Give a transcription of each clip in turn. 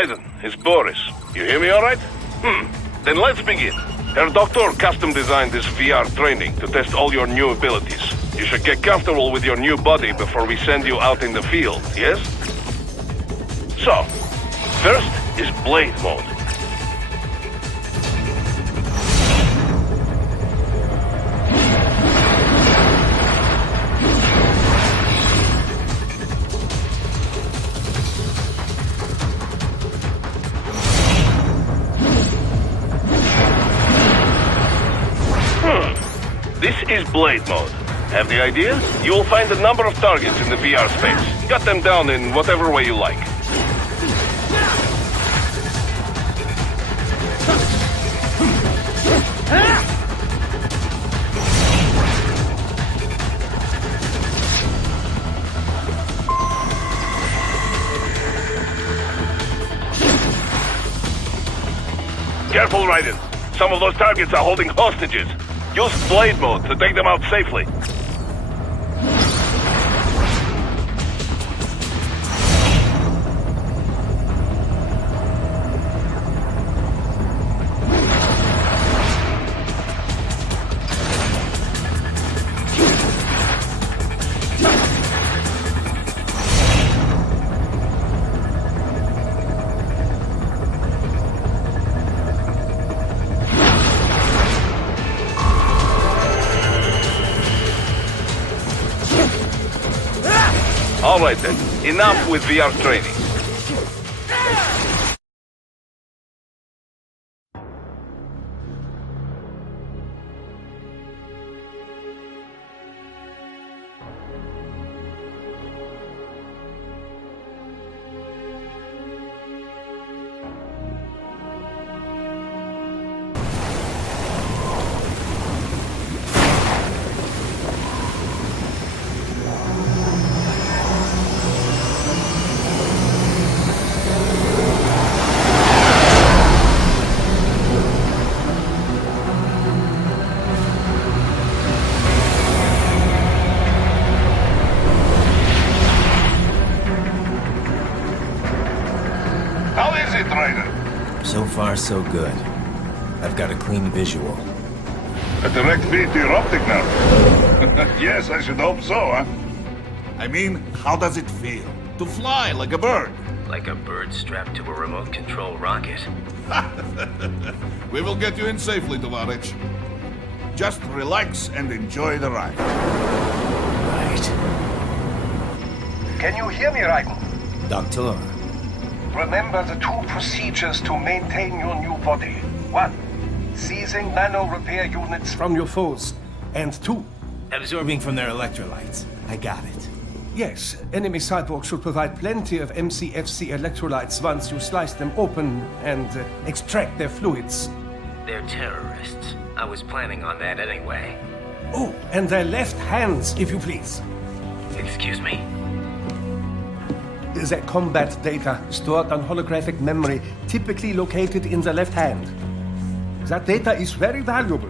Raiden, it's Boris. You hear me all right? Then let's begin. Herr Doctor custom designed this VR training to test all your new abilities. You should get comfortable with your new body before we send you out in the field, yes? So, first is Blade Mode. This is Blade Mode. Have the idea? You will find a number of targets in the VR space. Cut them down in whatever way you like. Careful, Raiden. Some of those targets are holding hostages. Use Blade Mode to take them out safely. All right then, enough with VR training. So far, so good. I've got a clean visual. A direct feed to your optic now. Yes, I should hope so, huh? I mean, how does it feel? To fly like a bird? Like a bird strapped to a remote control rocket. We will get you in safely, Tovarich. Just relax and enjoy the ride. Right. Can you hear me, Raiden? Doctor. Remember the two procedures to maintain your new body. 1. Seizing nano-repair units from your foes. And 2. Absorbing from their electrolytes. I got it. Yes, enemy cyborgs should provide plenty of MCFC electrolytes once you slice them open and extract their fluids. They're terrorists. I was planning on that anyway. Oh, and their left hands, if you please. Excuse me? The combat data stored on holographic memory, typically located in the left hand. That data is very valuable.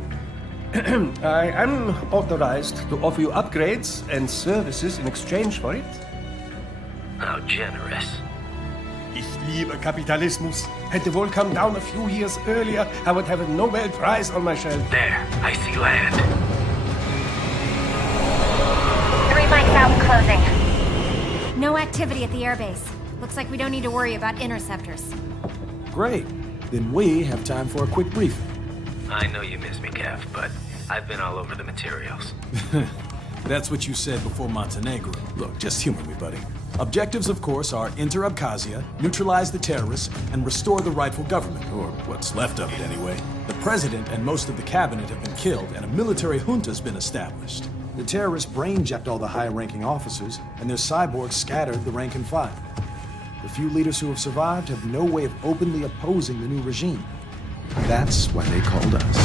I am authorized to offer you upgrades and services in exchange for it. How generous. Ich liebe Kapitalismus. Had the wall come down a few years earlier, I would have a Nobel Prize on my shelf. There, I see land. 3 mics out and closing. No activity at the airbase. Looks like we don't need to worry about interceptors. Great. Then we have time for a quick briefing. I know you miss me, Kev, but I've been all over the materials. That's what you said before Montenegro. Look, just humor me, buddy. Objectives, of course, are enter Abkhazia, neutralize the terrorists, and restore the rightful government, or what's left of it anyway. The president and most of the cabinet have been killed, and a military junta's been established. The terrorists brain-jacked all the high-ranking officers, and their cyborgs scattered the rank and file. The few leaders who have survived have no way of openly opposing the new regime. That's why they called us.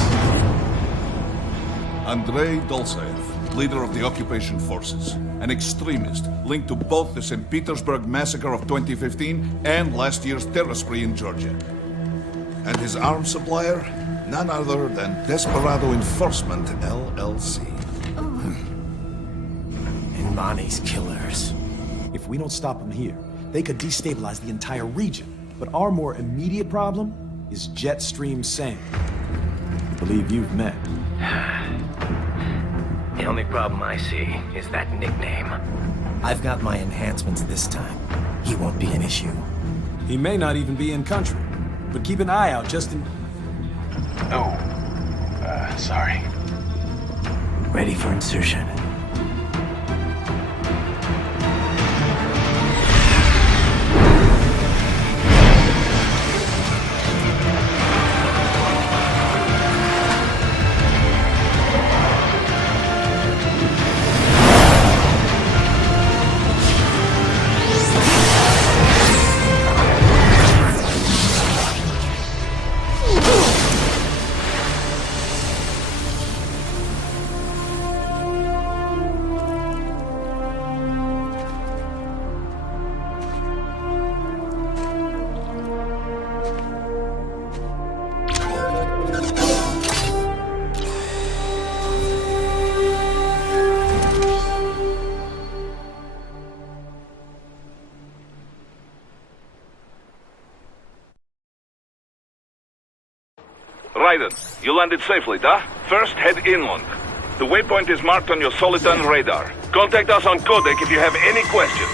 Andrei Dolzaev, leader of the occupation forces, an extremist linked to both the St. Petersburg massacre of 2015 and last year's terror spree in Georgia. And his arms supplier, none other than Desperado Enforcement, LLC. Mani's killers. If we don't stop them here, they could destabilize the entire region. But our more immediate problem is Jetstream Sam. I believe you've met. The only problem I see is that nickname. I've got my enhancements this time. He won't be an issue. He may not even be in country, but keep an eye out just in... Oh, sorry. Ready for insertion. Raiden, you landed safely, da? First, head inland. The waypoint is marked on your Soliton radar. Contact us on Codec if you have any questions.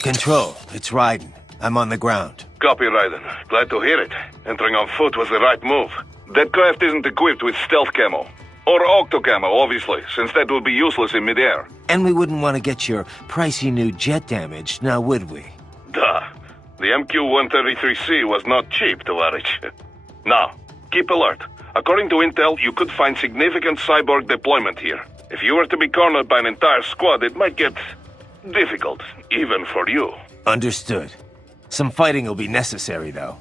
Control, it's Raiden. I'm on the ground. Copy, Raiden. Glad to hear it. Entering on foot was the right move. That craft isn't equipped with stealth camo. Or octo camo, obviously, since that would be useless in midair. And we wouldn't want to get your pricey new jet damaged, now would we? Duh. The MQ-133C was not cheap, Tovarich. Now, keep alert. According to intel, you could find significant cyborg deployment here. If you were to be cornered by an entire squad, it might get difficult, even for you. Understood. Some fighting will be necessary, though.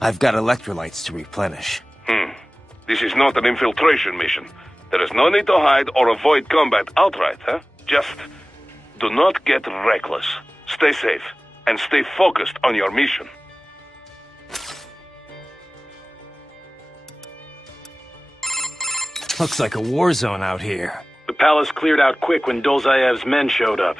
I've got electrolytes to replenish. This is not an infiltration mission. There is no need to hide or avoid combat outright, huh? Just do not get reckless. Stay safe, and stay focused on your mission. Looks like a war zone out here. The palace cleared out quick when Dolzaev's men showed up.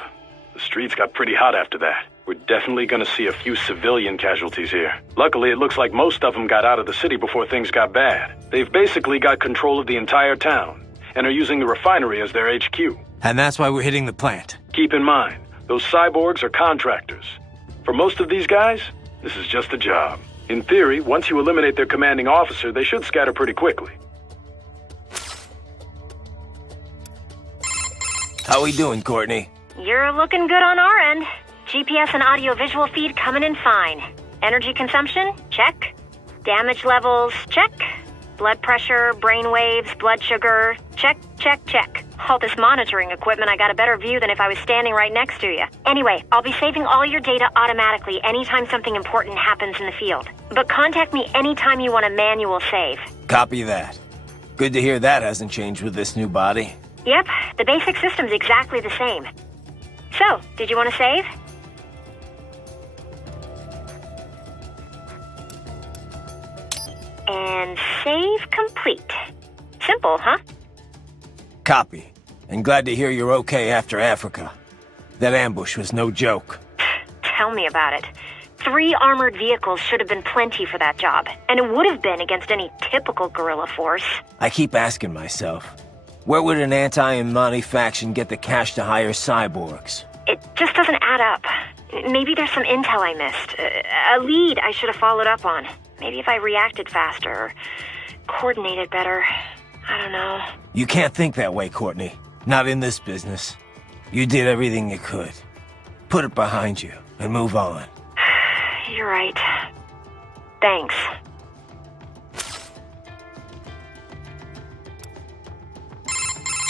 The streets got pretty hot after that. We're definitely gonna see a few civilian casualties here. Luckily, it looks like most of them got out of the city before things got bad. They've basically got control of the entire town, and are using the refinery as their HQ. And that's why we're hitting the plant. Keep in mind, those cyborgs are contractors. For most of these guys, this is just a job. In theory, once you eliminate their commanding officer, they should scatter pretty quickly. How we doing, Courtney? You're looking good on our end. GPS and audio-visual feed coming in fine. Energy consumption? Check. Damage levels? Check. Blood pressure, brain waves, blood sugar? Check, check, check. All this monitoring equipment, I got a better view than if I was standing right next to you. Anyway, I'll be saving all your data automatically anytime something important happens in the field. But contact me anytime you want a manual save. Copy that. Good to hear that hasn't changed with this new body. Yep, the basic system's exactly the same. So, did you want to save? And save complete. Simple, huh? Copy. And glad to hear you're okay after Africa. That ambush was no joke. Tell me about it. 3 armored vehicles should have been plenty for that job, and it would have been against any typical guerrilla force. I keep asking myself, where would an anti-Imani faction get the cash to hire cyborgs? It just doesn't add up. Maybe there's some intel I missed. A lead I should have followed up on. Maybe if I reacted faster or coordinated better. I don't know. You can't think that way, Courtney. Not in this business. You did everything you could. Put it behind you and move on. You're right. Thanks.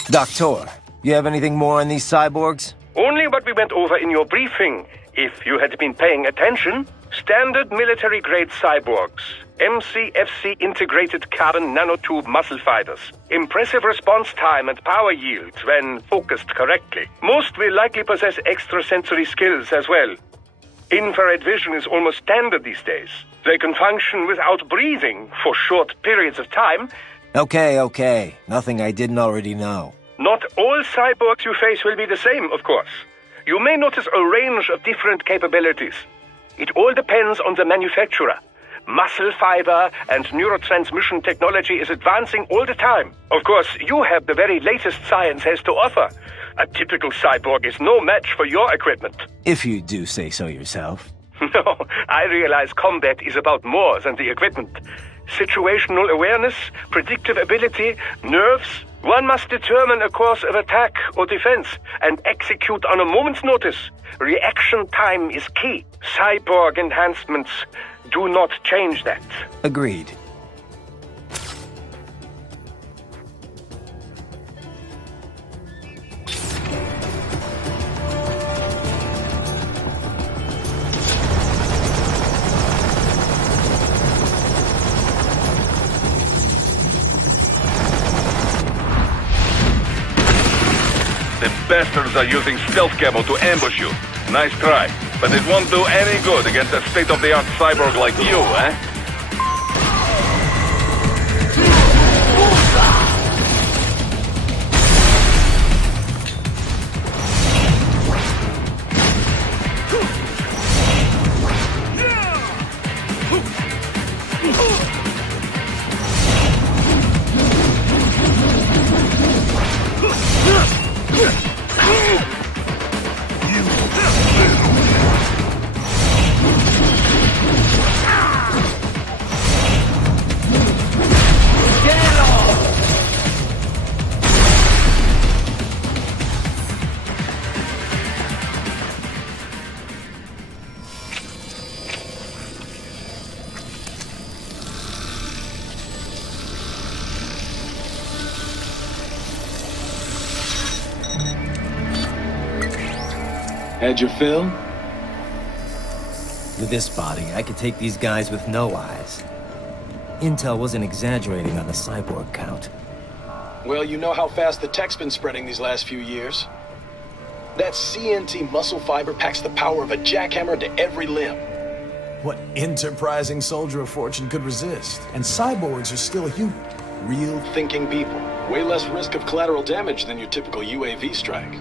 Doctor, you have anything more on these cyborgs? Only what we went over in your briefing. If you had been paying attention, standard military-grade cyborgs. MCFC integrated carbon nanotube muscle fibers. Impressive response time and power yields when focused correctly. Most will likely possess extrasensory skills as well. Infrared vision is almost standard these days. They can function without breathing for short periods of time. Okay. Nothing I didn't already know. Not all cyborgs you face will be the same, of course. You may notice a range of different capabilities. It all depends on the manufacturer. Muscle fiber and neurotransmission technology is advancing all the time. Of course, you have the very latest science has to offer. A typical cyborg is no match for your equipment. If you do say so yourself. No, I realize combat is about more than the equipment. Situational awareness, predictive ability, nerves. One must determine a course of attack or defense and execute on a moment's notice. Reaction time is key. Cyborg enhancements do not change that. Agreed. The bastards are using stealth camo to ambush you. Nice try. But it won't do any good against a state-of-the-art cyborg like you, eh? Had your fill? With this body, I could take these guys with no eyes. Intel wasn't exaggerating on the cyborg count. Well, you know how fast the tech's been spreading these last few years. That CNT muscle fiber packs the power of a jackhammer into every limb. What enterprising soldier of fortune could resist? And cyborgs are still human. Real Thinking people. Way less risk of collateral damage than your typical UAV strike.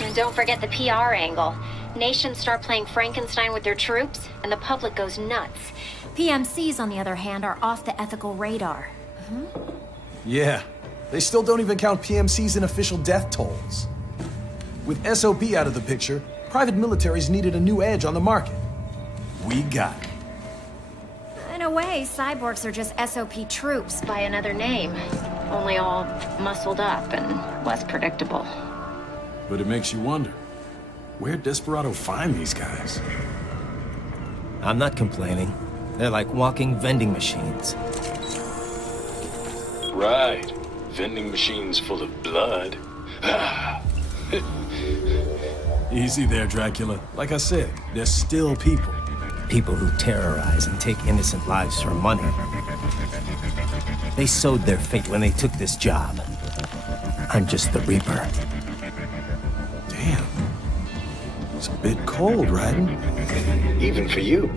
And don't forget the PR angle. Nations start playing Frankenstein with their troops, and the public goes nuts. PMCs, on the other hand, are off the ethical radar. Yeah, they still don't even count PMCs in official death tolls. With SOP out of the picture, private militaries needed a new edge on the market. We got it. In a way, cyborgs are just SOP troops by another name. Only all muscled up and less predictable. But it makes you wonder, where'd Desperado find these guys? I'm not complaining. They're like walking vending machines. Right. Vending machines full of blood. Easy there, Dracula. Like I said, they're still people. People who terrorize and take innocent lives for money. They sowed their fate when they took this job. I'm just the Reaper. Damn. It's a bit cold, Raiden. Even for you.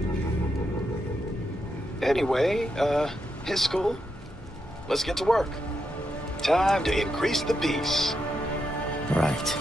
Anyway, his school. Let's get to work. Time to increase the peace. Right.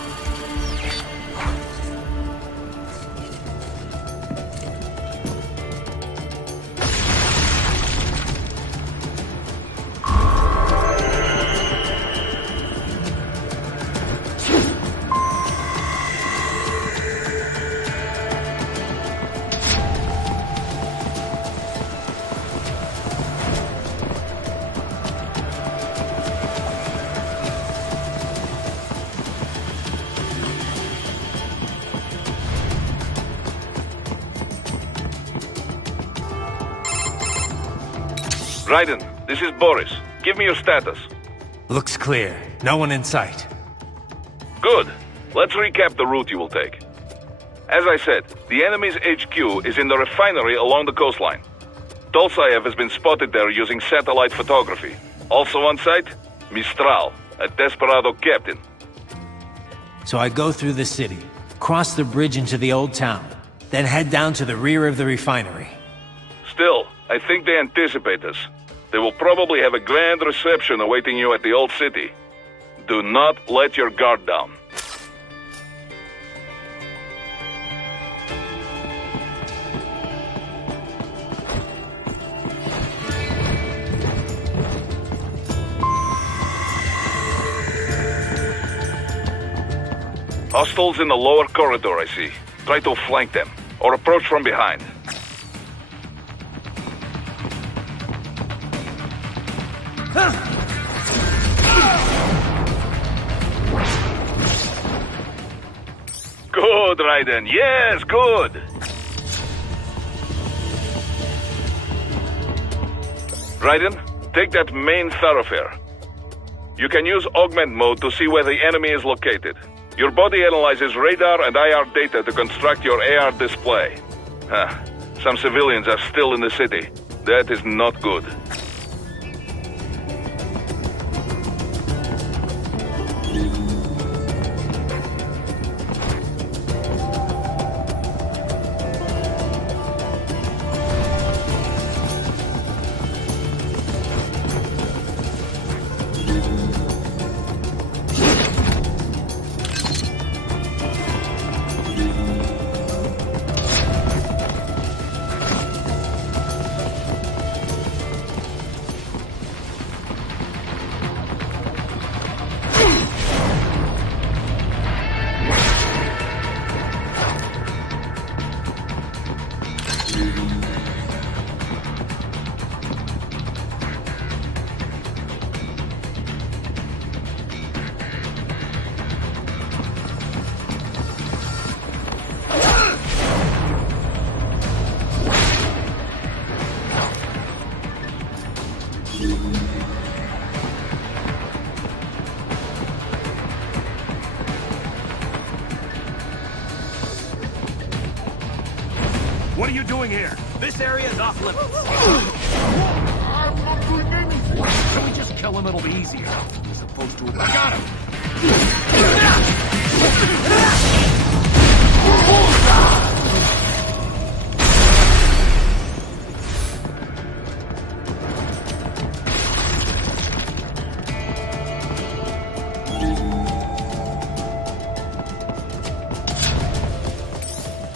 Raiden, this is Boris. Give me your status. Looks clear. No one in sight. Good. Let's recap the route you will take. As I said, the enemy's HQ is in the refinery along the coastline. Dolzaev has been spotted there using satellite photography. Also on site, Mistral, a Desperado captain. So I go through the city, cross the bridge into the old town, then head down to the rear of the refinery. Still, I think they anticipate us. They will probably have a grand reception awaiting you at the old city. Do not let your guard down. Hostiles in the lower corridor, I see. Try to flank them, or approach from behind. Good, Raiden. Yes, good. Raiden, take that main thoroughfare. You can use augment mode to see where the enemy is located. Your body analyzes radar and IR data to construct your AR display. Some civilians are still in the city. That is not good. What are you doing here? This area is off limits. I'm not doing anything. Can we just kill him? It'll be easier. As opposed to... I got him!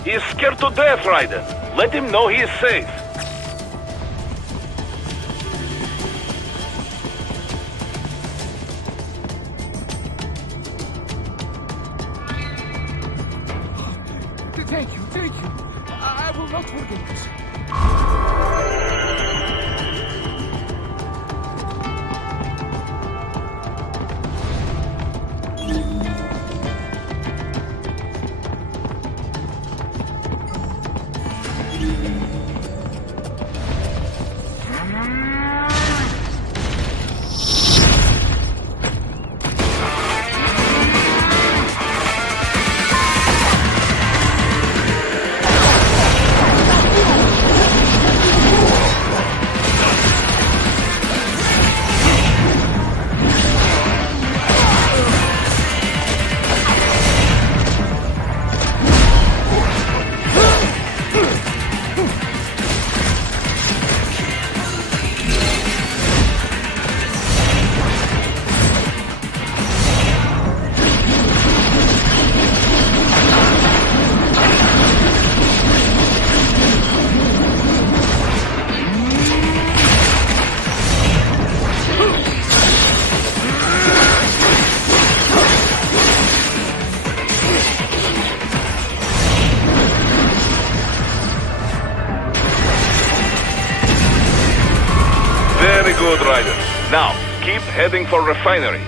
He is scared to death, Raiden. Let him know he is safe. Thank you, thank you. I will not forget this. Very good, Raiden. Now, keep heading for refinery.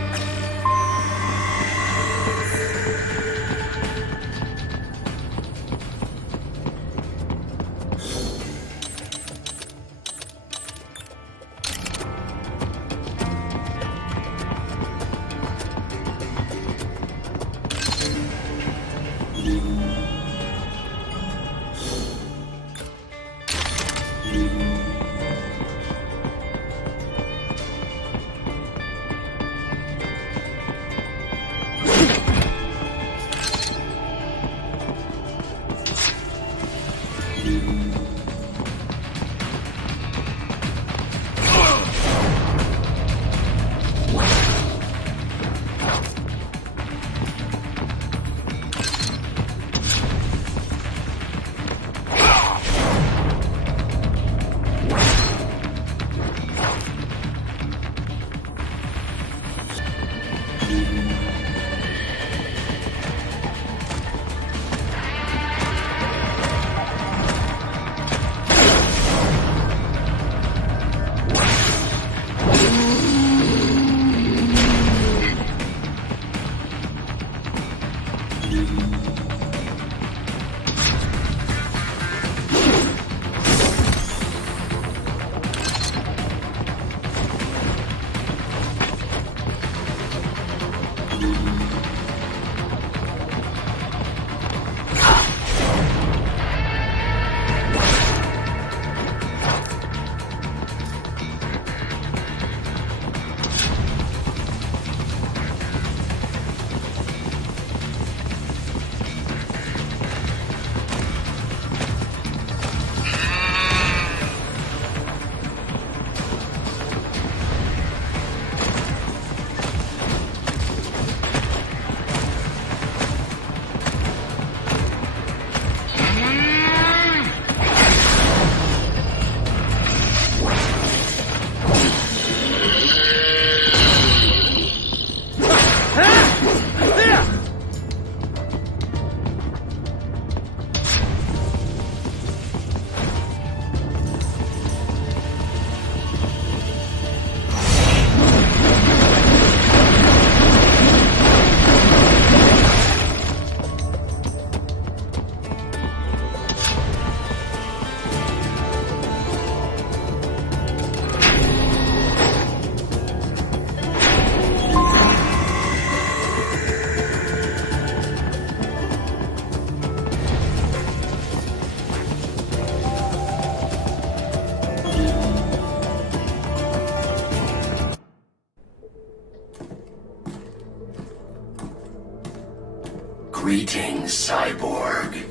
cyborg.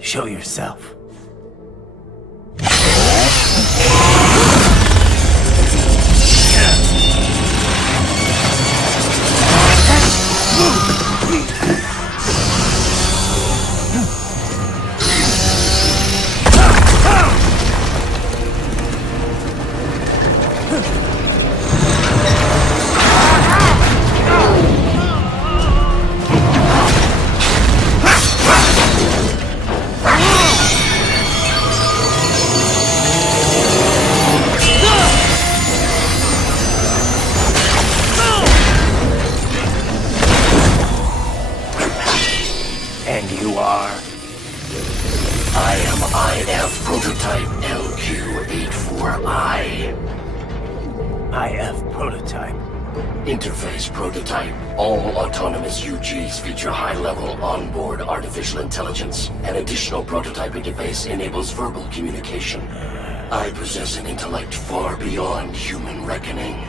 Show yourself. And you are? I am IF Prototype LQ84I. IF Prototype. Interface Prototype. All autonomous UGs feature high-level onboard artificial intelligence. An additional prototype interface enables verbal communication. I possess an intellect far beyond human reckoning.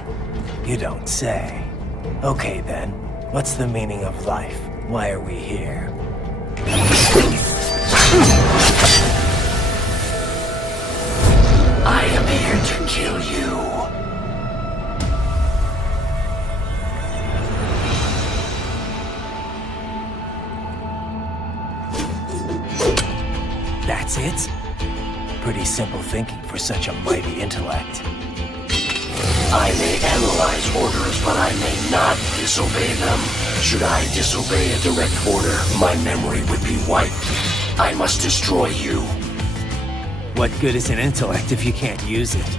You don't say. Okay then, what's the meaning of life? Why are we here? I am here to kill you. That's it? Pretty simple thinking for such a mighty intellect. I may analyze orders, but I may not disobey them. Should I disobey a direct order, my memory would be wiped. I must destroy you. What good is an intellect if you can't use it?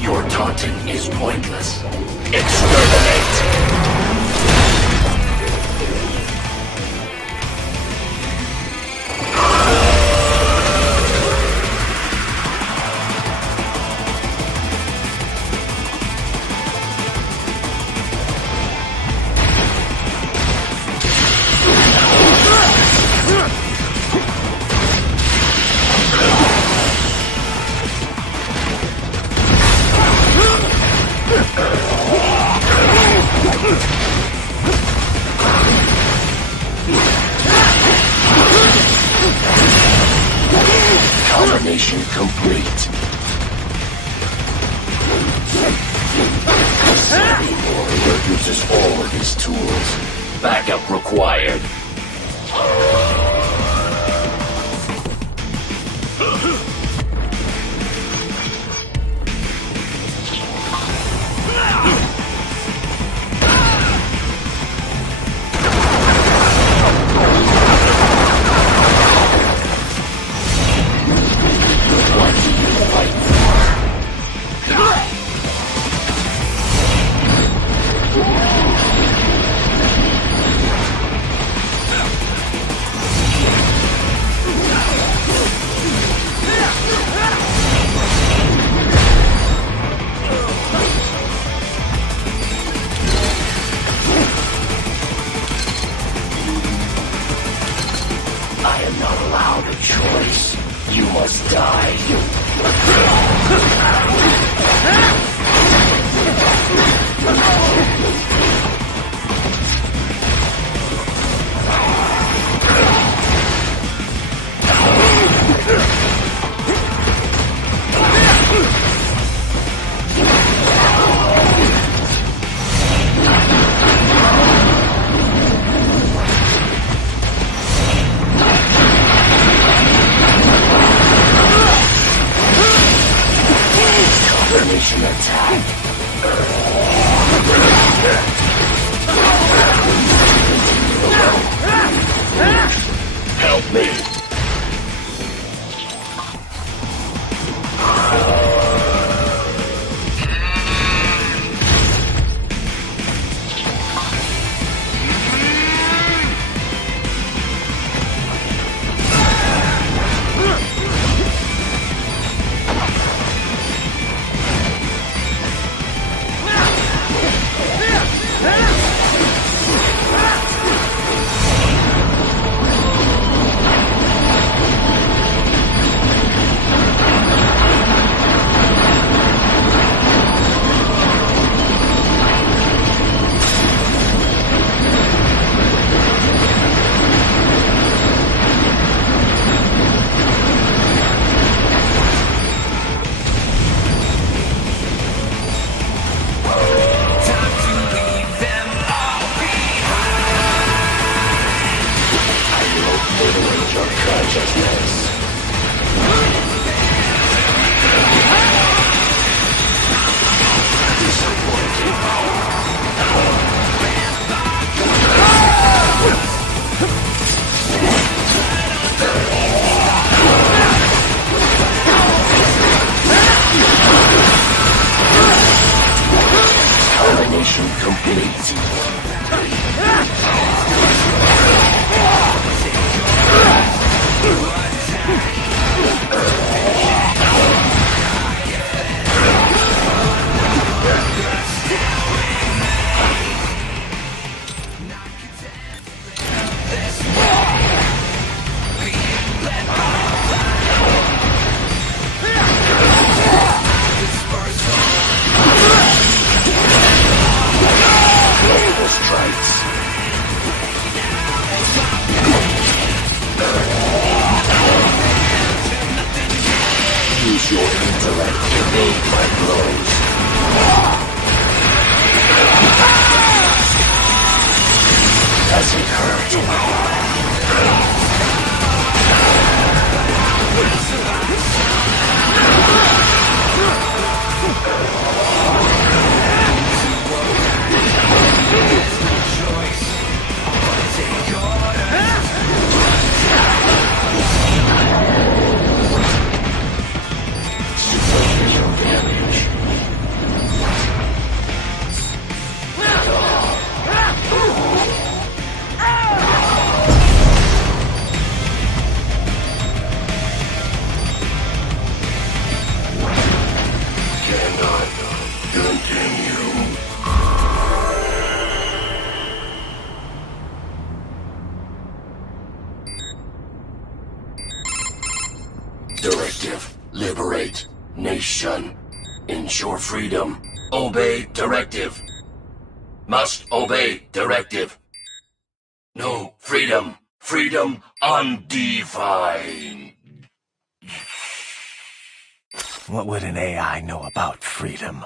Your taunting is pointless. Exterminate! Combination complete. Savvy warrior uses all of his tools. Backup required. I am not allowed a choice. You must die. Confirmation attack. Help me. your consciousness. Termination complete. Laser strikes. Use your intellect to evade my blows. Does it hurt? Superficial damage. Cannot continue. Directive. Liberate. Nation. Ensure freedom. Obey directive. Must obey directive. No freedom. Freedom undefined. What would an AI know about freedom?